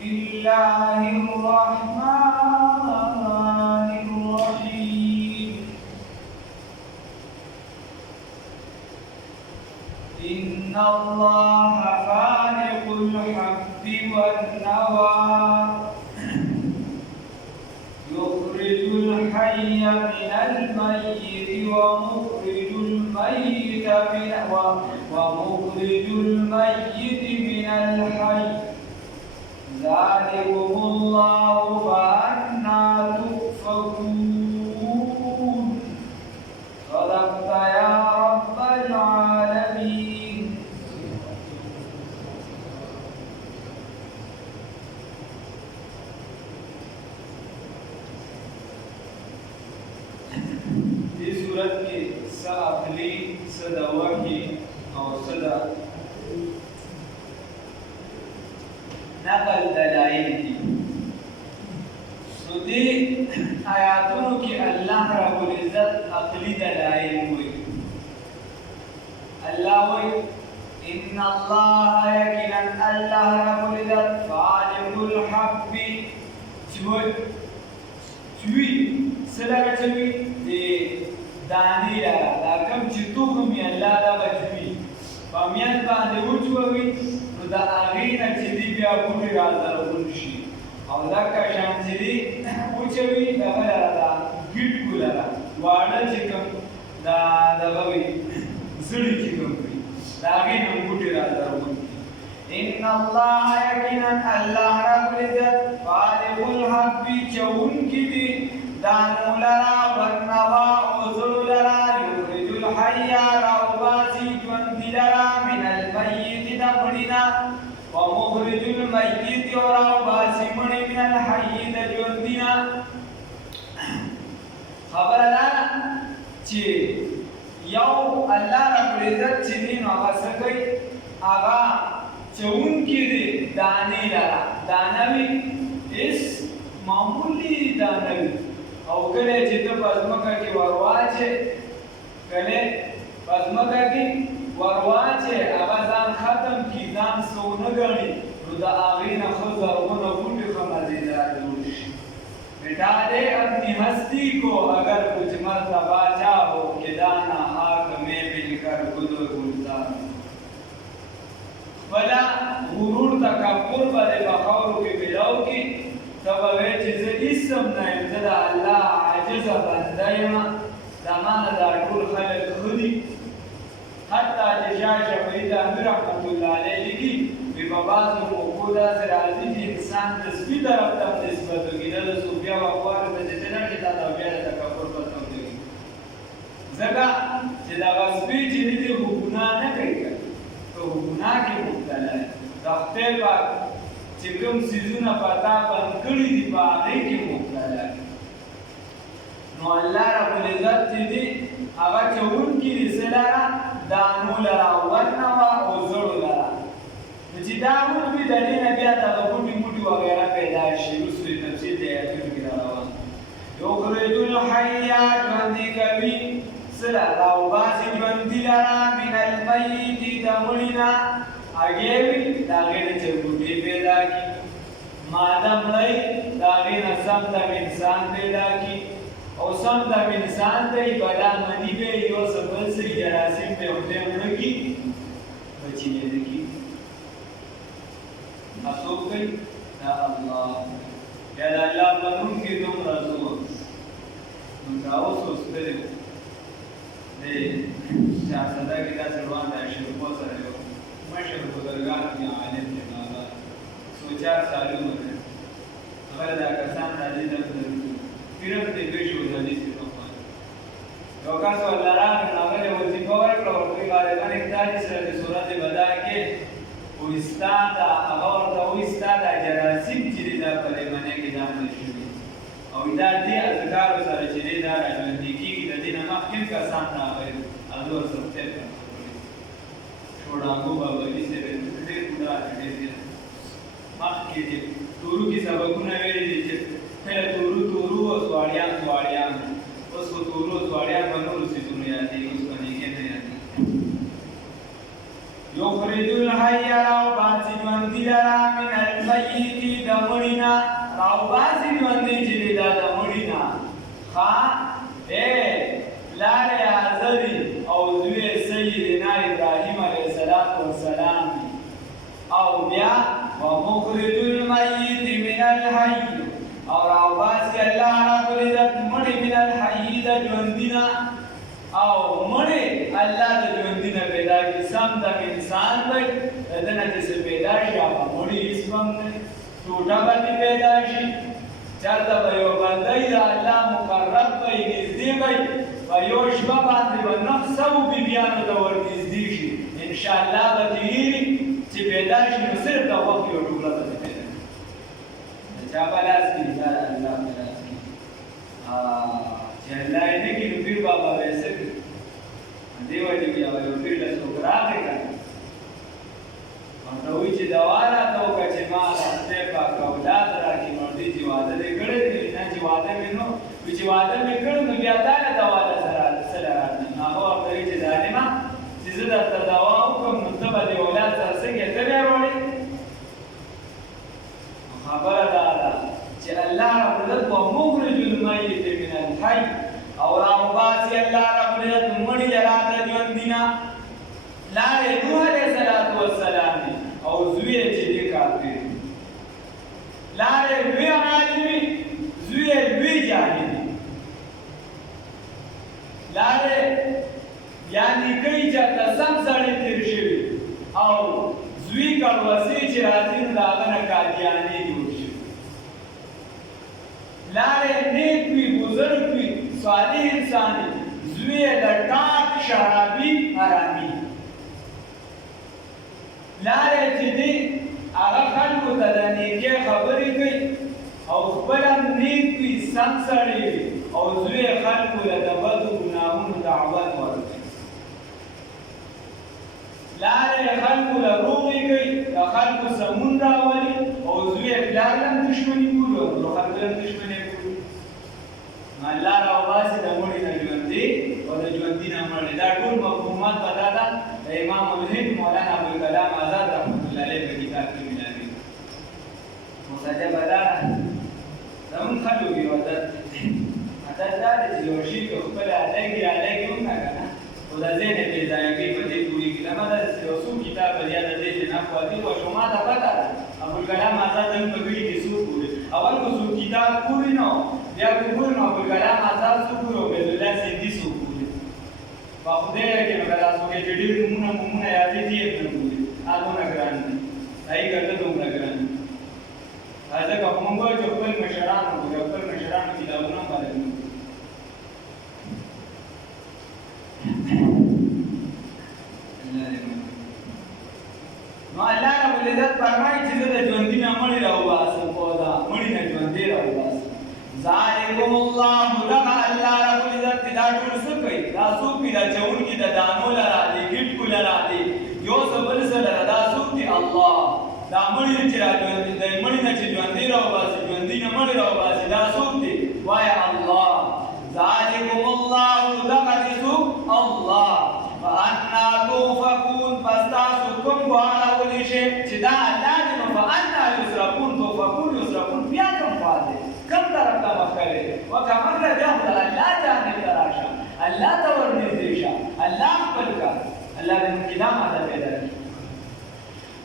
الله الرحمن الرحيم إن الله فالق الحب والنوى يخرج الحي من الميت ومخرج الميت من الحي ذلكم الله فأنى تؤفكون صدقت يا رب العالمين. इस सूरत के अखली सदवाही और सदा नकल दलाइल की सुदी आयातों की अल्लाह रब्बुल इज्जत अखली दलाइल हुई। अल्लाह हुई इन्ना अल्लाह यकीनन अल्लाह रब्बुल इज्जत फालिकुल हब्बी चुई सलागा चुई दे दानी ला कम चितुगम अल्लाह ला बचुई पामियन बांधे उचुई دا اغینا چې دی بیا بوټي راځرون شي او دا که شان چې دی اوچوي دغه را ګډ ګولره واړه چې کوم دا دغه وي زړی چې کوم وي دا اغینا بوټي راځرون ان الله یقینا الله رب العزت فالق الحب چون کی دی دانو لرا ورنوا او زړو لرا یخرج الحي راوباسي ژوند لرا من المیت دبړینا ومخرج الميت راوباسي مړی من الحي د ژوندینا. خبره ده چې یو الله رب العزت چې دی نو هغه څه کوي هغه چونکي دی دانې لرا دانوي هیڅ معمولی دانوي او کله چې ته پزمکه کې ورواچې کله پزمکه کې ورواچې هغه ځان ختم کی ځان سونه غړي نو د هغې نه ښه زرغونه بوټي ښه مزېدار جوړ شي. بیٹا دے اپنی ہستی کو اگر کچھ مرتبہ چاہو کہ دانا خاک میں مل کر گل گلزار بلا غرور تکبر بلے بخور کے بلاو کی تب وے چیز اسم نیم زدہ اللہ عجز بندائیما زمان دا ټول خلق خودی حتی جشا شفید امیر رحمت اللہ علیہ لگی بی بباز موقودا سر عزیز انسان تسبی طرف تم نسبت ہوگی در صوفیہ و اقوار تجدنا کتا توجیہ تکبر پتم لگی زکا چی دا غصبی چیزی دی گناہ نہ کری کر تو گناہ کی مبتلا ہے رختے پاک چکم سیزون پتا بنکڑی دی باغی کی مبتلا ہے. نو اللہ رب العزت چیزی اگر چون کی رسلہ دانو لرا ورنوا او زړو لرا چې دا موږ به د دې نه بیا د بوټي موټي وغیرہ پیدا شي رسوي تفصیل دی ایتونو کې روان یخرج الحي ژوندي کوي سره راوباسي ژوندي لرا من المیت د مړینا هغې وي د هغې نه چې بوټي پیدا کړي ماده مړی د هغې نه سم د انسان پیدا کړي او سم د انسان دی بلا منی به یو سبل سي جراثیم په خپل ورکی بچی دې کی اسو کوي یا الله یا الله پرون کې دوم رسول نو دا اوس ستړي دې شاهزاده کې دا روان دی شروع سره یو مشر بزرګان یا عالم جنابه سوچا سالو هغه دا کسان د دې د फिरत दे पेश हो जाने से भगवान लोका सो अल्लाह नामले वजीफा ورکړه او په غالبا اقتدار سره صورت بدا کې او استاد هغه ورته او استاد جراثیم چې دا په لمنه کې ځان شي او دا دې اذکار سره چې دا راځي کېږي د دې نه مخکې کسان راغلي اذور سره छोड़ांगो बाबा जी से दे पूरा दे दे माफ कीजिए गुरु की सबकुना वेरी दीजिए पहले तुरु स्वाड़ियां उसको तुरु स्वाड़ियां बनो उसी दुनिया आती उसको नहीं कहते आती युखरिजुल हय्या व बासिजुन दिलरा मिनल المیت د مړینا راوباسي ژوندي چې دی دا د مړینا لارې آزري او زوی سیدنا ابراهیم علیه السلام او بیا ومخرج المیت من الحی او راوباسي الله رب العزت مړی من الحی د ژوندي او مړی الله د ژوندي نه پیدا کړي سم د انسان دی دنه چې پیدا شي هغه مړی هیڅ هم نه ټوټه باندې پیدا شي چاته به یو بندی د الله مقرب وي نږدې وي په یو شپه باندې به 900 بیبیانو ته ورنږدې شي انشاءالله به تېرېږي چې پیدا شي نو صرف د وخت یو ټوکړه به پیدا شي د چا په لاس کې دا الله په لاس کې چې الله یې نه کړي نو پیر بابا به یې څه کړي دې وجې کې یو پیر له څوک راغی که نه او ته وایي چې دوا راته وکړه چې ما خدای پاک اولاد راکړي نو دې چې واده دې کړی دی نه چې واده مې نو وایي چې واده مې کړی نو بیا دا نه دوا له سره راځي نو هغه ورته وایي چې ظالمه چې زه درته دوا وکړم نو ته به د اولاد سره څنګه ته بیا وړې خبره دا ده چې الله رب العزت ومخرج المیت من الحی او راوباسي الله رب العزت مړي لرا د ژوندي نه لارې نوح علیه السلام او زوی یې چې دی کافر لارې لوی عالم وي زوی یې لوی جاهل وي لارې یا نیکه یې چېرته سم سړی تېر شوي او زوی کړوسې چې راځي نو د هغه نه قادیانې جوړ شوي لارې نیک وي بزرګ وي صالح انسان وي زوی یې د ټاک شرابي حرامي لارې چې دی هغه خلکو ته د نیکۍ خبرې کوي او خپل هم نیک وي سم سړی وي او زوی یې خلکو له د بدو ګناهونو دعوت ورکوي لارې خلکو له روغې کوي د خلکو سمون راولي او زوی یې پلار له هم دښمني کوي او نورو خلکو له هم دښمني کوي الله راوباسي د مړي نه ژوندي او د ژوندي نه مړي دا ټول مفهومات به دا ده د امام الهند مولانا ابوالکلام آزاد رحمت الله علیه په کتاب کې ملاوي مسجه به دا ده زمونږ خلکو کې عادت دا دی چې یو شي که خپل علاقې هم نه که نه خو د ذهن بېځایګۍ په دې پوهېږي لکه داسې یو څو کتاب به یا د دې چې نفو دي وشو ما ته پته ده ابوالکلام آزاد زموږ په کلي کې څو پورې اول خو څو کتاب پورې نه بیا که ګورو نو ابوالکلام آزاد څو پورې او عبیدالله سیندي څو پورې په خدای کې نو که دا څوک چې ډېر نومونه یادې دي یې نه پورې هغه دونه ګران دي صحیح ګټه دومره ګران دي ځکه خو موږ وایو چې خپل مشرانو کتابونه هم باید نو الله رب العزت فرمایي چې زه د ژوندي نه مړي راوباسم او د مړي نه ژوندي راوباسم ذالکم الله دغه الله رب العزت دا ټول څه کوي دا څوک دي دا چونکي د دانو لره دي ګټکو لره دي یو څه بل څه لره دا څوک دي الله دا مړي چې راژوندي د مړي نه چې ژوندي راوباسي ژوندي نه مړي راوباسي دا څوک دي وایه الله ذالکم الله دغه دي څوک الله فانا توفقون پس تاسو کوم غواړئ شئ چې دا الله دی نو فانا یصرفون توفقون یصرفون بیا کوم خوا دی کوم طرف ته مخکې وکه مخکې بیا خو د الله جانب ته راشه الله ته ورنږدې شه الله خپل کړه الله دې موږ دا ماده پیدا کړي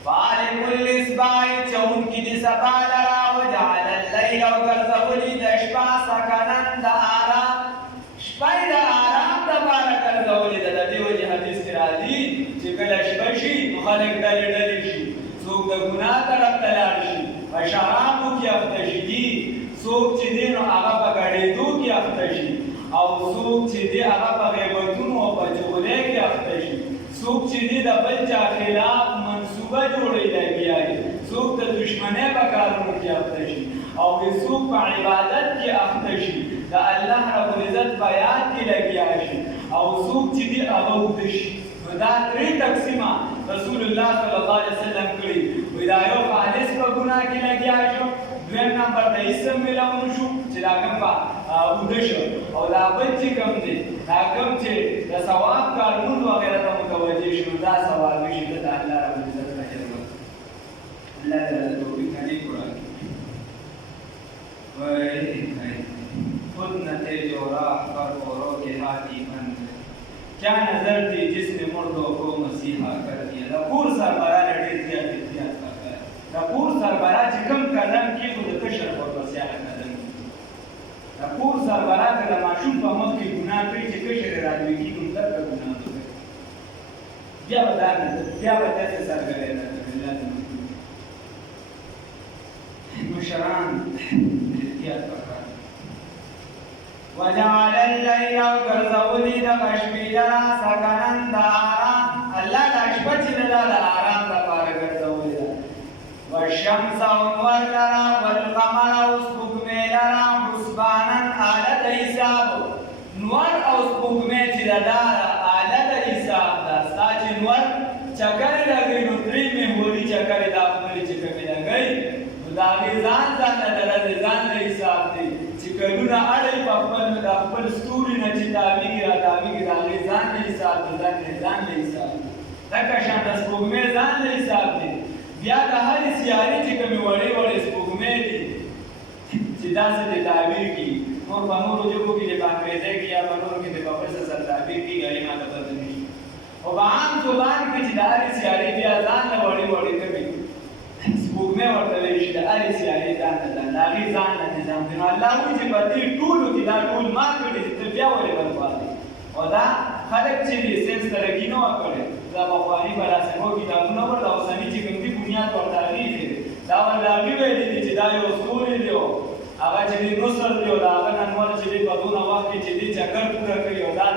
فالق الاصباح چونکي د سبا لرا وجعل الليل وګرځولي د شپه سکنن د آرام شپه د آرام دپاره ګرځولې ده د دې وجې حدیث کې راځي چې کله شپه شي نو خلک ډلې ډلې شي څوک د ګناه طرف ته لاړ شي په شرابو کې اخته شي دي څوک چې دی نو هغه په ګډېدو کې اخته شي او څوک چې دی هغه په غیبتونو او په چغلۍ کې اخته شي څوک چې دی د بل چا خلاف منصوبه جوړوي لګیا وي څوک د دشمنۍ په کارونو کې اخته شي او څوک په عبادت کې اخته شي د الله رب العزت په یاد کې لګیا شي او څوک چې دی هغه اوده شي نو دا درې تقسیمه رسول الله صلی الله علیه وسلم کړي وایي دا یو خالص په ګناه کې لګیا شو دویم نمبر ته اسم میلاونه شو چې دا کوم به اوده شو او دا بل چې کوم دی دا کوم چې د ثواب کارمون وغیره ته متوجه شو دا ثواب شي د الله رب العزت اجر ورکړي الله دې توفیق د کور سربره له ډېر زیات احتیاط پکار د کور سربره چې کوم قدم کېږدو د کشر ورپسې هغه قدم کېږدو د کور سربره که د ماشوم په مخ کې ګناه کړي چې کشر یې رالوی کېږي نو دلته ګناه وکړي بیا به داسې سرګری راته مشران احتیاط پکار وجعل الليل وګرځولي د شپې لره سکنا د آرام الله د شپه چې ده د آرام دپاره ګرځولې ده والشمس ونور لره والقمر او سپوږمۍ لره حسبانا آله د حساب نور او سپوږمۍ چې ده دا آله د حساب ده ستا چې نور چکرې لګوي نو درې محوري چکرې دا خپلې چې کومې لګوي نو د هغې ځان ځان له حساب دی چې کلونه اړوي په خپل ستوري نه چې تاویږي راتاویږي د هغې ځان له حساب دی ځان له حساب دی لکه شان د سپوږمۍ ځان له حساب دی بیا د هرې سیارې چې کومې وړې وړې سپوږمۍ دي چې داسې د تعبیر کړي نور په نورو ژبو کې د په انګریزۍ کې یا په نورو کې د په بل څه سره تعبیر کړي هغې ما ته پته نه شي خو په عام زبان کې چې د هرې سیارې بیا ځان له وړې وړې کوي سپوږمۍ ورته ویل شي د هرې سیارې ځان له ځان د هغې ځان له نظام دی نو الله وایي چې په دې ټولو کې دا ټول ما کړي دي ته بیا ولې برباد دي او دا خلک چې دي ساینس ترقي نه وه کړې دا پخواني فلاسفو کتابونه ورته اوسني چې کوم دي بنیاد ورته هغې دي دا ورته هغې ویلي دي چې دا یو ستوری دی هغه چې دی نصر دی او د هغه ننور چې دی په دونه وخت کې چې دی چکر پوره کوي او دا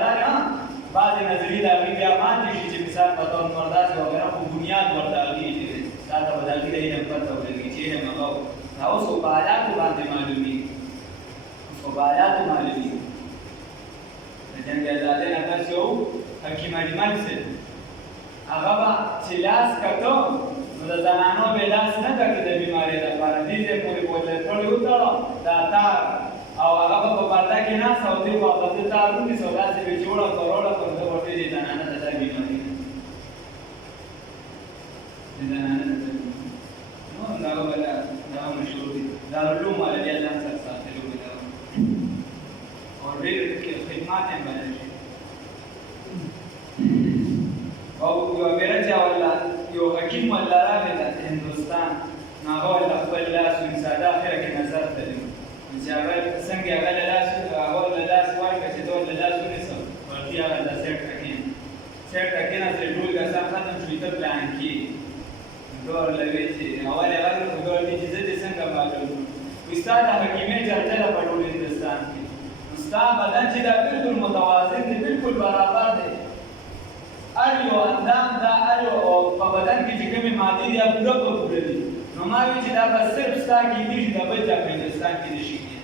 بعضې نظري د هغې بیا ماتې شي چې مثال په طور نور داسې وغیره خو بنیاد ورته هغې دي دا ته به د هغې د علم پته ولګي چې علم هغه دا اوس خو په آیاتو باندې معلومېږي د جنګ ازادۍ نه بس یو حکیم اجمل صاحب هغه به چې لاس کته نو د زنانو به لاس نه کته د بیمارۍ لپاره دې ځای پورې پړی وتړه دا تار او هغه به په پرده کې ناست او دې به هغه تار ونیسي او داسې به جوړه کروړه پر ده ورته دې زنانه د دا بیماري د زنانه د نو هغه به دا مشهور دي دارالعلوم والا بیا ځان سره ساتلي وي او ډېر خدمات یې بدل شي او یوه بیره چې والله یو حکیم والله راغی د هندوستان نو هغه والله خپل لاس ونیسه د اخره کې نظر تلي چې هغه څنګه هغه له لاس ورکړه چې ده له لاس ونیسه ورتې هغه د سیټ ته کېناستې ټول کسان ختم شو ته پلان کېږي ده ورله ویل چې اول یې غږ ورته ده ورته چې زه دې څنګه معلوم وایي ستا د حکیمۍ چرچله په ټول هندوستان کې نو ستا بدن چې دا بلکل متوازن دی بلکل برابر دی هر یو اندام دا هر یو په بدن کې چې کومې مادې دي هغه پوره په پوره دي نو ما وایي چې دا به صرف ستا کېدي شي دا بل چا په هندوستان کې نه شي کېدی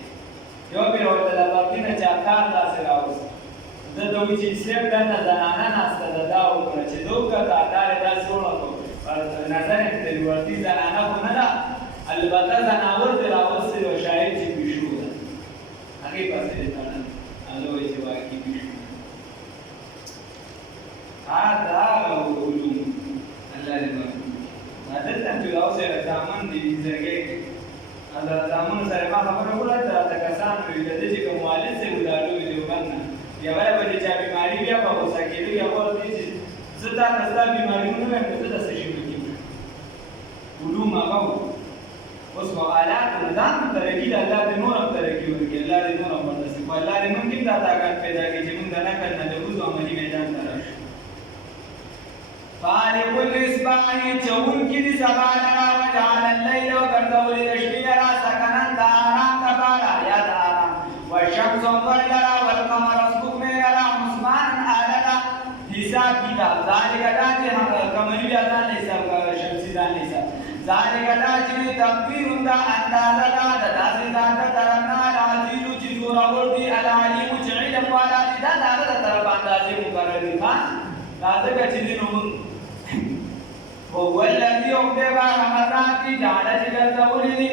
یوه پېره ورته د باقي نه چا کار داسې راوست ده ته وایي چې صرف دلته زنانه ناسته ده دا وکړه چې ده وکړه کار یې داسې وړه نظر یې تلي ورتې زنانه خو نه ده البته زناور دې راوستې او شاید چې پیشو ده هغې پسې دې تړل هغه وایي چې واقعي پیشو دا علوم الله دې ورکړي دلته چې اوس یې زامن دي زرګۍ کې د زامنو سره ما خبره وکړه چې راته کسان وي د دې چې کوم والد صاحب ولاړو وي دیوبند نه یوه به د چا بیماري بیا په غوسه کېدو یا به ورته چې زه تا نه ستا بیماري ونه وایم نو زه د څه شي وکړم علوم هغه اوس خو آلات ځان ته ترقي ده الله دې نور هم ترقي ورکړي الله دې نور هم ورنصیب کړي الله دې موږ هم دا طاقت پیدا کړي چې موږ د نقل نه د وضو عملي میدان ته راشو فالق الاصباح چونکي دي سبا لرا وجعل الليل وګرځولي د شپې لرا سکنا د آرام دپاره یا د آرام والشمس ونور لرا والقمر سپوږمۍ لرا حسبانا آله ده حساب کتاب ذلک دا چې قمري بیا ځان له حساب شمسي ځان له حساب ذلک دا چې تقدیر دا اندازه ده د داسې ذات د طرف نه العزیز چې زورور دی العلیم چې علم والا دی دا د هغه د طرف اندازې مقرر دي دا ځکه چې دی نو هو الذي يخبر رمضان جعل ګرځولي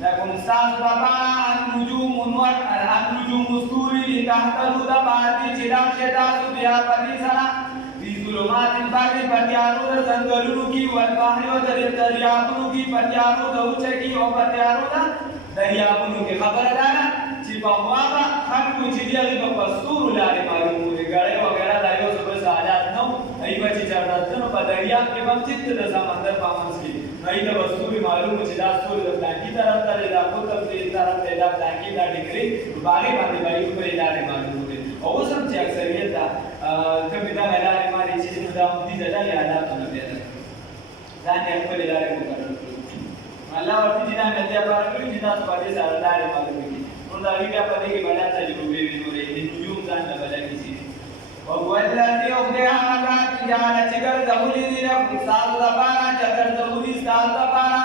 لكم ستاسو لپاره النجوم الستوري لتهتدوا د پاره چې راشه تاسو بیا په دې سره فی ظلمات البر په تیارو د ځنګلونو کې والبحر او د دریابونو کې په تیارو د اوچه کې او په تیارو د دریابونو کې خبره ده چې په هوا به خلکو چې دي هغې په ستورو لارې معلوموي ګړۍ وغیره دا یو څه بل حالات نه وو هغوی به چې چېرته تلو په دریا دریاب کې هم چې د سمندر په منځ کې نو دا وستوري معلومه چې دا ستوري د پلانکی طرف ته دا قطب دې طرف ته دا پلانکی دا ډیګري باغې باندې باندې په لارې معلومه دي او اوس هم چې اکثریت دا کمی دا لارې باندې چې دا هم دي دا یادات نه پیدا دا نه خپل لارې مقرر کړو الله ورته دې نه دې بار کړی چې تاسو باندې سره لارې معلومه دي نو دا ویګه په دې کې باندې تجربه وی نو دې یو ځان نه بلکې شي وهو الذي يخرج على جعل چگر ذهولي دي له سال لپاره چگر ذهولي سال لپاره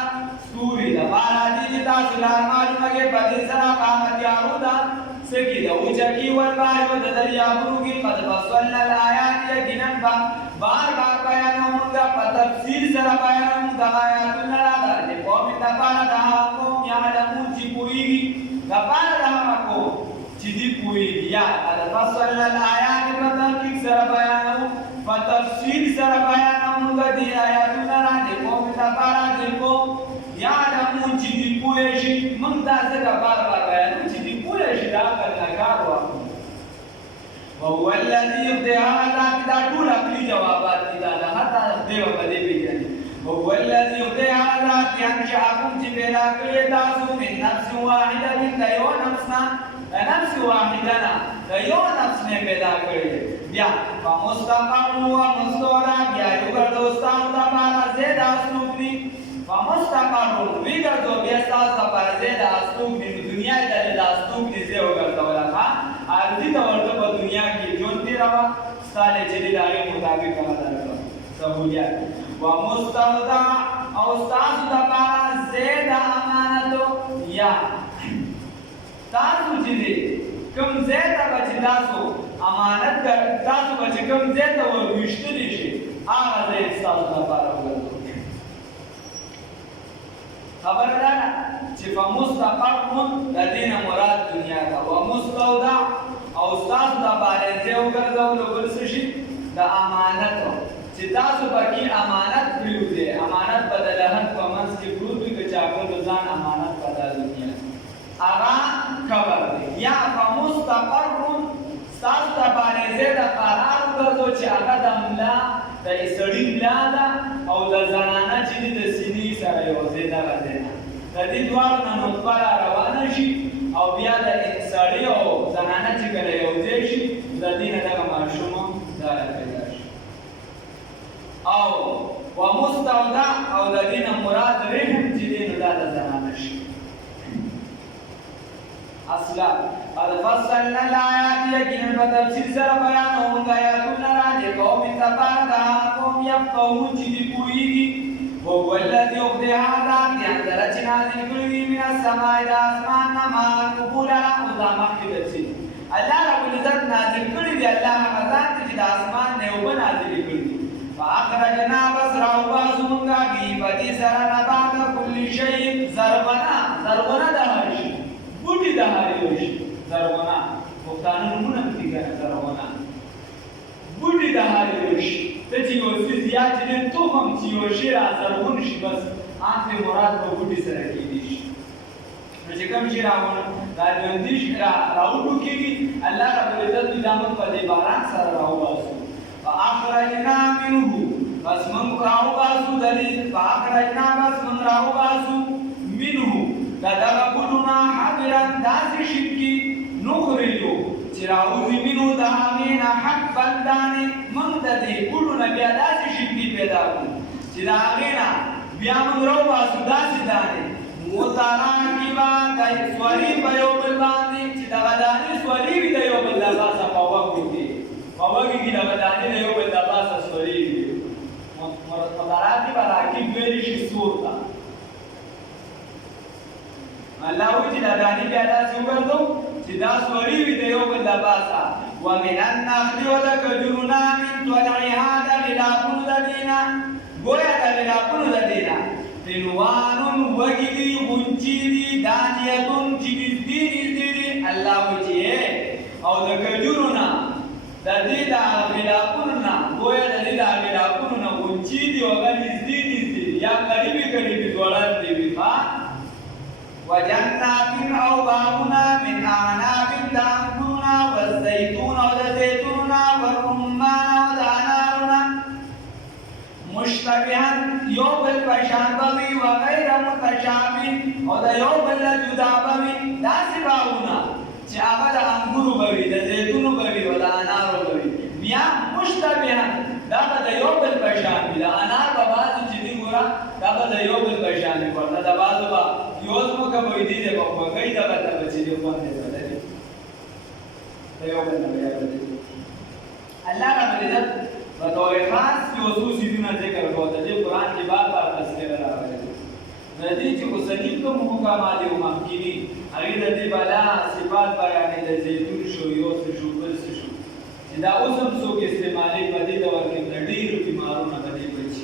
سوري لپاره دي تاسو لار معلومه کې بدل سره قامت یارودا سکی د اوچکی ور باندې د دریابونو کې قد فصلنا الآيات یقینا بار بار بیانوم دا په تفصیل سره بیانوم د آیاتونو راځي قوم لپاره دا قوم یعلمون چې پوریږي لپاره دا قوم چې دی پوریږي یا قد فصلنا الآيات په تحقیق سره بیانوم په تفصیل سره بیانوم د دې آیاتونو راځي قوم لپاره دې قوم یعلمون چې دی پوریږي موږ دا څنګه بار بار بیانوم چې وهو الذي يبدع هذا دا ټول عقلي جوابات دي دا حتی دیو په دې پیژني وهو الذي يبدع هذا ينشأكم چې پیدا کړی تاسو من نفس واحده د یو نفس واحده د یو نفس نه پیدا کړی بیا فمستقر و مستودع بیا یو ګرځوستانو د پاره زید اسنوبري فمستقر ویګرځو بیا تاسو د پاره زید اسنوبري دنیا د اسنوبري زه وګرځولا ارضی ته ورته په دنیا کې جون تیروا ستاله چې د هغه مطابق کار درکړه سہولیت و مستودع او تاسو د پاره زید امانتو یا تاسو چې کوم زید بچ تاسو امانت تاسو بچ کوم زید وروښتلی شي هغه زید تاسو لپاره وګورئ خبر ده چې فمستقر د دینه مراد دنیا ده او مستودع او تاسو د باندې ځو ګرځول ورسې شي د امانت چې تاسو باقي امانت پریوځي امانت بدلهن په منځ کې پروت وي چې هغه ځان امانت بدل دنیا اغا خبر دی یا فمستقر تاسو د باندې زید قرار ورکړو چې هغه د ملا د اسړی ملا ده او د زنانه چې د سینې سره یو ځای ده د دې دوار نه نطفه روانه شي او بیا د انساني او زنانه چې کله یو ځای شي د دې نه دغه ماشوم زاره پیدا شي او ومستودع او د دې نه مراد رحم چې دې نه د زنانه شي اصلا قد فصلنا الآيات یقینا په تفصیل سره بیانوم د آیاتونو راځي قوم تفادا قوم یفقهون چې دې پوهیږي وهو الذي يبدع هذا يندر چې نازل کړی من السماء د اسمان نه ما قبولا او دا مخکې شي الله رب العزت نازل کړی دی الله هغه چې د اسمان نه وب نازل کړی فاخرجنا بصره واسمنگا بی بدی سره نبات كل شيء زربنا د هر شي بوټي د هر یو شي زربنا پښتانه نمونه دي کنه زربنا بوټي د هر یو شي ته چې یو څه زیات دي ته هم چې یو شی را زرغون شي بس انته مراد په بوټي سره کېږي نو چې کوم شی راونه دا بندش راوړو کېږي الله رب العزت دې دامن په دې باران سره راوباسو فاخرجنا منه بس من راوباسو دلی فاخرجنا بس من راوباسو منه دا دغه بوټونه حبرا داسې شپکي نخرجو چې راوځي منو د هغې نه حبا دانې موږ د دې بوټونه بیا داسې شپکي پیدا کړو چې د هغې نه بیا موږ راوباسو داسې دانې متراکبا د سوري په یو بل باندې چې دغه دانې سوري وي د یو بل د پاسه په وږو کې په وږي کې دغه دانې د یو بل د پاسه سوري وي متراکبا راکب ویلی شي سور ته الله وی چې دا دانی بیا داسې وګرځو چې دا سوري وي د یو بل د پاسه ومن النخل ولکجرنا من طلعها د غلافونو د دینه ګویا د غلافونو د دینه تنوان وګدي غنچيري دانيتون چې نږدې نږدې الله وی چې او د کجرنا د دې د غلافونو نه ګویا د دې د غلافونو نه غنچيري وګ نږدې نږدې یا قریبي قریبي ځوړان دی ښا وجنات او باغنا من اعناب تأكلنا والزيتون والزيتون والرمان والانارنا د یو بل نه جدا به وي داسې باغونه چې هغه د انګورو به وي د زیتونو به وي او د انارو به وي بیا مشتبها دا به د یو بل په شان وي د انار به بعضو چې دي ګوره دا به د یو بل په شان وي ورته د بعضو به یو ځمکه به وي دي دی به خوږی دغه ته به چې دي خوند یې به لري د یو بل نه به یا به دي الله رب العزت بطور خاص یو څو څیزونه ذکر کړو د دې قرآن کې بار بار تذکره راغلې د دې چې اوسني کوم حکامات او مخکیني هغې د دې بلا صفات بیانې د زیتون شو یو څه شو بل څه شو چې دا اوس هم څوک استعمالوي په دې ډول کې د ډېرو بیمارونو به دې بچي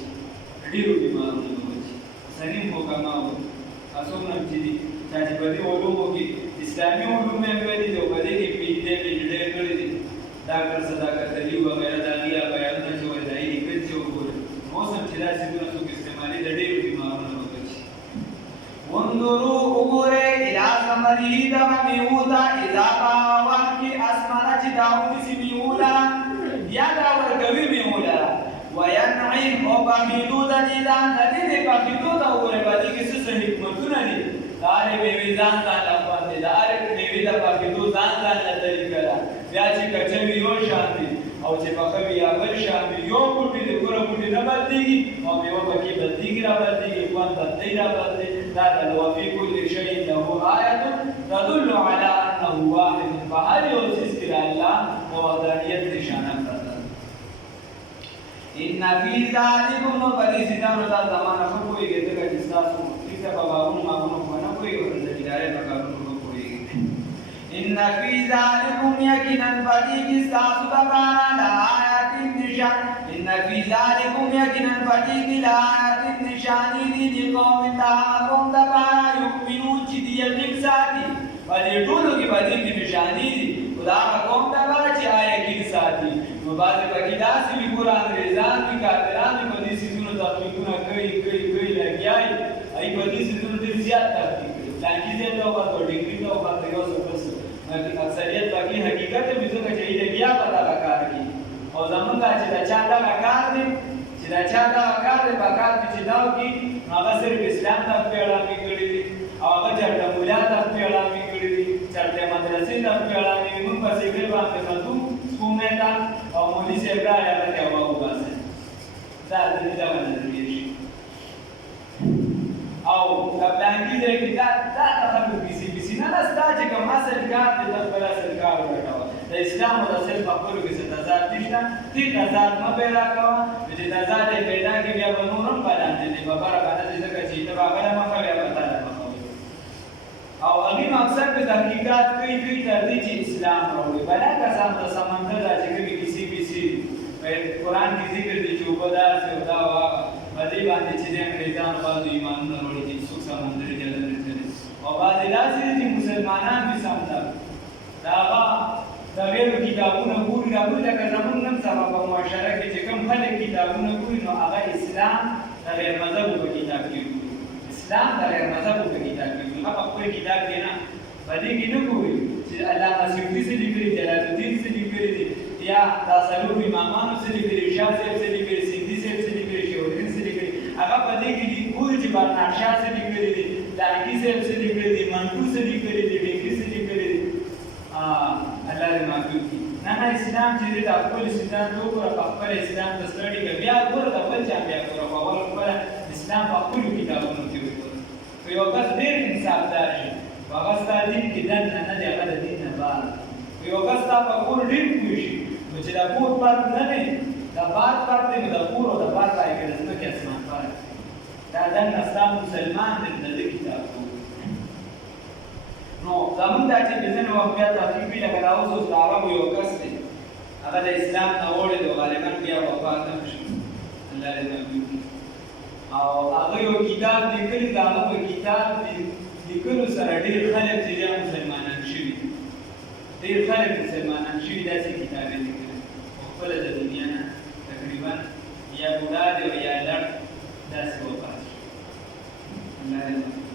ډېرو بیمارونو به بچي اوسني حکامات څومره چې دي دا چې په دې علومو کې اسلامي علوم یې ویلي دي او په دې کې PhD کړي دي ډاکټر صداقت علي وغیره د هغې بیانونه چې وایي د هغې لیکل چې وګورئ موسم چې دا څیزونه څوک استعمالوي د ډېرو بیمارونو به بچي انظروا وګورئ الی ثمره دغه میوو ته اذا طاب وخت کې اسمانه چې دا ونیسي میوو لره بیا دا ورکوي میوو لره وینعم او پخېدو د دې ځان د دې د پخېدو ته وګورئ په دې کې څه حکمتونه دي د هرې مېوې ځان له خوند دی د هرې مېوې د پخېدو ځان له طریقه ده بیا چې کچوي یو شان دي او چې پخه وي یا بل شان دي یو بوټي د ګوره بوټي نه بدلېږي او میوه پکې بدلېږي را بدلېږي خوند بدلېږي را بدلېږي دا ده وفي كل شيء له آية تدل على أنه واحد په هر یو څیز کې د الله د وحدانیت نشانه پرته ان فی ذلکم نو په دې ځانو ته زمانه خو پوهېږي ځکه چې ستاسو کیسه په بابونو مابونو خو نه پوهېږي او د ادارې په کارونو خو پوهېږي ان فی ذلکم یقینا په دې کې ستاسو دپاره لآیات نشان ان فی ذلکم یقینا په دې کې لآیات نشانې دي د قوم ته قوم دپاره یؤمنون چې د یقین ساتي په دې ټولو کې په دې کې نشانې دي خو د هغه قوم دپاره چې یقین ساتي نو بعضې پکې داسې وي ګوره انګرېزان وي کافران وي په دې څیزونو تخلیقونه کوي لګیا وي هغوی په دې څیزونو ډېر زیات تخلیق کوي پلانکي ځای ته وخورته ډګري ته وخورته یو څه بل څه اکثریت پکې حقیقت وي ځکه چې هغوی بیا په دغه کار کوي او زمونږ چې د چا دغه کار دی چې د چا دغه کار دی په کار کې چې دا وکړي نو هغه صرف اسلام ته پیغامې کړي دي او هغه چېرته مولا ته پیغامې کړي دي چېرته مدرسې ته پیغامې وي مونږ پسې ګرې باندې مندو سپومې ته او مولي صاحب راغی هغه ته هوا وباسئ دا د دې دغه نظریې شي او د پلانکي ځای کې دا ته خلکو بیسي نه ده ستا چې کوم اصل کار دی ته خپل اصل کار وګټوه د اسلام او د صرف په خپلو کې څه تضاد نشته تی تضاد مه پیدا کوه نو چې تضاد یې پیدا کړي بیا به نور هم په لاندې دی په بره باندې دی ځکه چې ته به هغه مخه بیا به تا له مخه او هغې مقصد په تحقیقات کوي تر دې چې اسلام راوړي بلا کسان د سمندر دا چې کومې کیسې پیسې په قرآن کې ذکر دی چې اوبه داسې او دا هغه په دې باندې چې د انګرېزانو بعضو ایمانونه راوړي چې څوک سمندري جګړه نه کوي او بعضې داسې دي چې مسلمانان بې سمته د هغه د غیرو کتابونه ګوري راګوري لکه زمونږ نن سبا په معاشره کې چې کوم خلک کتابونه ګوري نو هغه اسلام د غیر مذهبو په کتاب کې ګوري اسلام د غیر مذهبو په کتاب کې ګوري هغه خپل کتاب کې نه په دې کې نه ګوري چې علامه سیوطي څه لیکلي جلال الدین څه لیکلي دي یا دا څلور امامانو څه لیکلي شاه صاحب څه لیکلي سیندي صاحب څه لیکلي شیخالدین څه لیکلي هغه په دې کې ګوري چې برنارد شاه څه لیکلي دي دانګي صاحب څه لیکلي دي منکو څه لیکلي دي ډنګي څه لیکلي دي الله دې معافي وکړي نه اسلام چې دی د خپل اسلام ته وګوره په خپل اسلام ته سټډي کوه بیا ګوره د بل چا بیا ګوره په اول خپله اسلام په خپلو کتابونو کې وګوره که یو کس ډېر انصافدار شي هغه ستا دین کې دننه نه دی هغه د دین نه بهر که یو کس ستا په کور ډېر پوه شي نو چې دا کور فرق نه دی دا باد فرق دی نو د کور او د باد پای کې د ځمکې اسمان فرق دا دننه ستا مسلمان دی د دې کتاب نو زمونږ دا چې د ځینې وخت بیا تحقیق وي لکه دا اوس د عربو یو کس دی هغه د اسلام نه وړی دی غالبا بیا وفات هم شي الله دې معافي وکړي او هغه یو کتاب لیکلی د هغه په کتاب لیکلو سره ډېر خلک چې بیا مسلمانان شوي ډېر خلک مسلمانان شوي داسې کتاب یې لیکلی خو خپله د دنیا نه تقریبا یا بوډا دی او یا لړ داسې وفات شو الله دې معافي